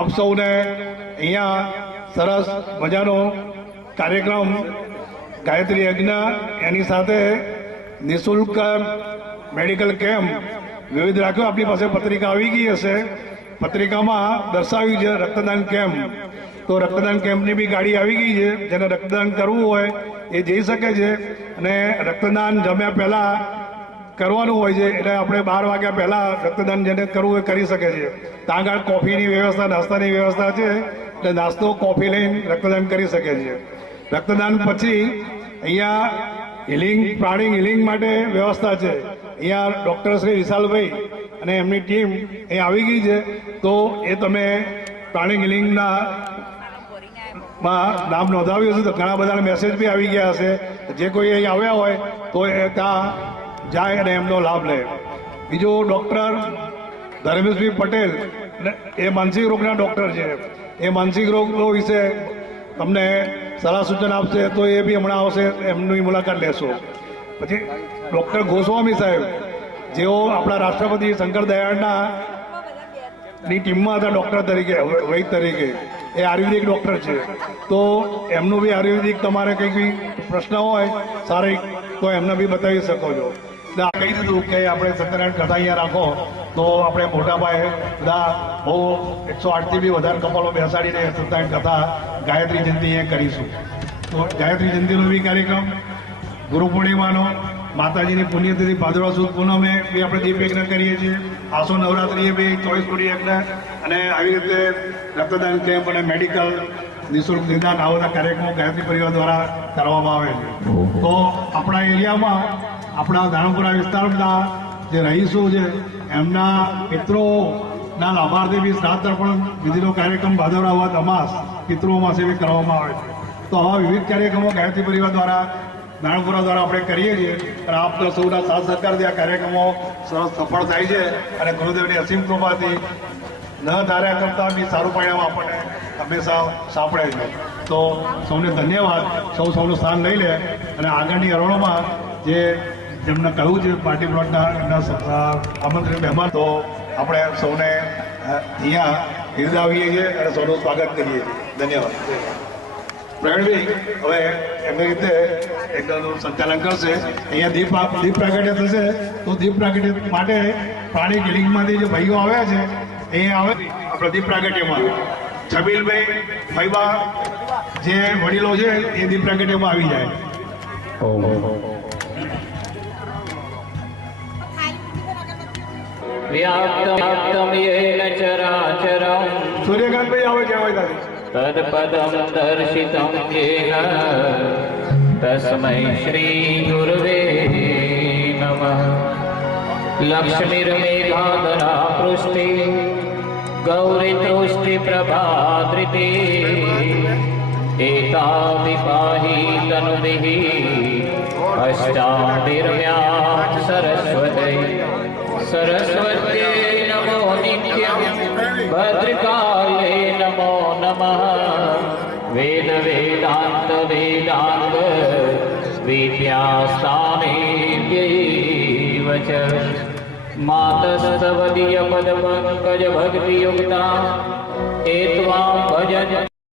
આપ સૌને અહીંયા સરસ મજાનો કાર્યક્રમ ગાયત્રી યજ્ઞ એની સાથે નિઃશુલ્ક મેડિકલ કેમ્પ વિવિધ રાખ્યો. આપણી પાસે પત્રિકા આવી ગઈ હશે. પત્રિકામાં દર્શાવ્યું છે રક્તદાન કેમ્પ. તો રક્તદાન કેમ્પની બી ગાડી આવી ગઈ છે. જેને રક્તદાન કરવું હોય એ જઈ શકે છે અને રક્તદાન જમ્યા પહેલાં કરવાનું હોય છે. એટલે આપણે 12 વાગ્યા પહેલાં રક્તદાન જેને કરવું એ કરી શકે છે. ત્યાં આગળ કોફીની વ્યવસ્થા, નાસ્તાની વ્યવસ્થા છે. એટલે નાસ્તો કોફી લઈને રક્તદાન કરી શકે છે. રક્તદાન પછી અહીંયા હિલિંગ, પ્રાણી હિલિંગ માટે વ્યવસ્થા છે. અહીંયા ડૉક્ટર શ્રી વિશાલભાઈ અને એમની ટીમ અહીં આવી ગઈ છે. તો એ તમે પ્રાણી હિલિંગના નામ નોંધાવ્યું હશે તો ઘણા બધાના મેસેજ બી આવી ગયા હશે. જે કોઈ અહીં આવ્યા હોય તો એ ત્યાં જાય અને એમનો લાભ લે. બીજો ડૉક્ટર ધર્મેશભાઈ પટેલ એ માનસિક રોગના ડૉક્ટર છે. એ માનસિક રોગો વિશે તમને સલાહ સૂચન આપશે. તો એ બી હમણાં આવશે, એમની મુલાકાત લેશો. પછી ડૉક્ટર ગોસ્વામી સાહેબ, જેઓ આપણા રાષ્ટ્રપતિ શંકર દયાળના ની ટીમમાં હતા ડૉક્ટર તરીકે, વૈદ તરીકે. એ આયુર્વેદિક ડૉક્ટર છે. તો એમનું બી આયુર્વેદિક તમારે કંઈક બી પ્રશ્ન હોય શારીરિક તો એમને બી બતાવી શકો છો. કહી દીધું કે આપણે સત્યનારાયણ કથા અહીંયા રાખો તો આપણે મોટા પાયે બધા બહુ 108થી બી વધારે કપલો બેસાડીને સત્યનારાયણ કથા ગાયત્રી જયંતિ અહીંયા કરીશું. તો ગાયત્રી જયંતિનો બી કાર્યક્રમ, ગુરુ પૂર્ણિમાનો, માતાજીની પુણ્યતિથિ ભાદરવા સુદ પૂનમે બી આપણે દીપ યજ્ઞ કરીએ છીએ. આસો નવરાત્રિએ બી 24 કોટી યજ્ઞ અને આવી રીતે રક્તદાન કેમ્પ અને મેડિકલ નિઃશુલ્ક નિદાન આવા બધા કાર્યક્રમો ગાયત્રી પરિવાર દ્વારા કરવામાં આવે છે. તો આપણા એરિયામાં, આપણા ધારણપુરા વિસ્તારના જે રહીશો છે એમના પિતૃઓના લાભાર્થી બી શ્રાદ્ધ તર્પણ વિધિનો કાર્યક્રમ ભાદરવા અમાસ પિતૃઓ પાસે બી કરવામાં આવે છે. તો આવા વિવિધ કાર્યક્રમો ગાયત્રી પરિવાર દ્વારા, નારણપુરા દ્વારા આપણે કરીએ છીએ. અને આપ સૌના સાથ સહકારથી આ કાર્યક્રમો સરસ સફળ થાય છે અને ગુરુદેવની અસીમ કૃપાથી ન ધાર્યા કરતાં બી સારું પરિણામ આપણને હંમેશા સાંપડે છે. તો સૌને ધન્યવાદ. સૌનું સ્થાન લઈ લે અને આગળની હરોળોમાં જે જેમને કહ્યું છે પાર્ટી પ્લોટના આમંત્રિત મહેમાન, તો આપણે સૌને અહીંયા બિરદાવીએ છીએ અને સૌનું સ્વાગત કરીએ છીએ. ધન્યવાદ. પ્રવીણભાઈ હવે એમની રીતે એકદમ સંચાલન કરશે. અહીંયા દીપ પ્રાગટ્ય થશે. તો દીપ પ્રાગટ્ય માટે પ્રાણી હિલિંગમાંથી જે ભાઈઓ આવ્યા છે એ આવે આપણા દીપ પ્રાગટ્યમાં. છબીલભાઈ, ફૈબા જે વડીલો છે એ દીપ પ્રાગટ્યમાં આવી જાય. व्याप्तं येन चराचरं सूर्यकांतભાઈ આવે છે, આવે तत्पदं दर्शितं येन तस्मै श्रीगुरुवे नमः. लक्ष्मीर्मेघाधरा पृष्टे गौरीतृष्टिप्रभाधृते एताभिपाहि तनुभिः अष्टाभिर्म्यां सरस्वते सरस्वते नमो नित्यं भद्रकाले नमो नमः. वेद वेदांत वेदांग विद्यास्थानेभ्यैव च मातस्तवदीय पद पंकज भक्ति युक्ता एत्वां भजन